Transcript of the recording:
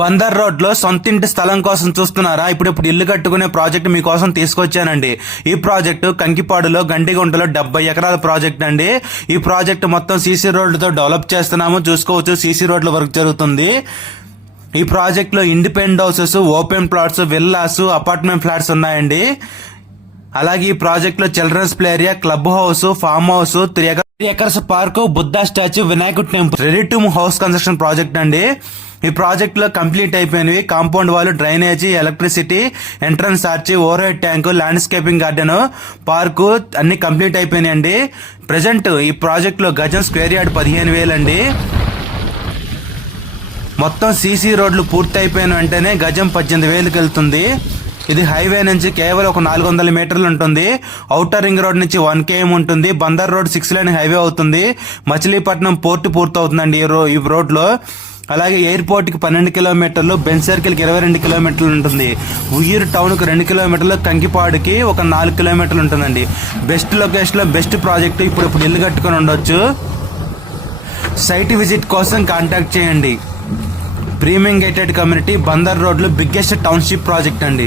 Bandar road లో సొంతింటి స్థలం కోసం చూస్తున్నారా? ఇప్పుడు ఇల్లు కట్టుకునే ప్రాజెక్ట్ మీకోసం తీసుకొచ్చానండి. ఈ ప్రాజెక్టు కంకిపాడులో గండిగుంటలో 70 ఎకరాల ప్రాజెక్ట్ అండి. ఈ ప్రాజెక్ట్ మొత్తం సీసీ రోడ్లతో డెవలప్ చేస్తున్నాము. చూసుకోవచ్చు, సీసీ రోడ్ల వర్క్ జరుగుతుంది. ఈ ప్రాజెక్ట్ లో independent houses, open plots, villas, apartment flats ఉన్నాయండి. అలాగే ఈ ప్రాజెక్ట్ లో children's play area, club house, farm house, 3 acres park, Buddha statue, వినాయకుడు temple, ready to house construction project అండి. ఈ ప్రాజెక్ట్ లో కంప్లీట్ అయిపోయినవి compound wall, drainage, electricity, entrance arch, over head tank, landscaping garden, park అన్ని complete అయిపోయినాయండి. Present ఈ project లో గజం స్క్వేర్ యార్డ్ 15,000 అండి. మొత్తం సీసీ రోడ్లు పూర్తి అయిపోయిన వెంటనే గజం 18,000కి వెళ్తుంది. ఇది హైవే నుంచి కేవలం ఒక 400 మీటర్లు ఉంటుంది. ఔటర్ రింగ్ రోడ్ నుంచి 1 km ఉంటుంది. బందర్ రోడ్ 6 లైన్ హైవే అవుతుంది. మచిలీపట్నం పోర్టు పూర్తవుతుందండి ఈ రోడ్ లో. అలాగే ఎయిర్పోర్ట్ కి 12 కిలోమీటర్లు, బెంచ్ సర్కిల్ కి 22 కిలోమీటర్లు ఉంటుంది. ఉయ్యూరు టౌన్ కు 2 కిలోమీటర్లు, కంకిపాడుకి ఒక 4 కిలోమీటర్లు ఉంటుందండి. బెస్ట్ లొకేషన్ లో బెస్ట్ ప్రాజెక్ట్. ఇప్పుడు ఇల్లు కట్టుకొని ఉండొచ్చు. సైట్ విజిట్ కోసం కాంటాక్ట్ చేయండి. Premium gated community, Bandar road లో బిగ్గెస్ట్ టౌన్షిప్ ప్రాజెక్ట్ అండి.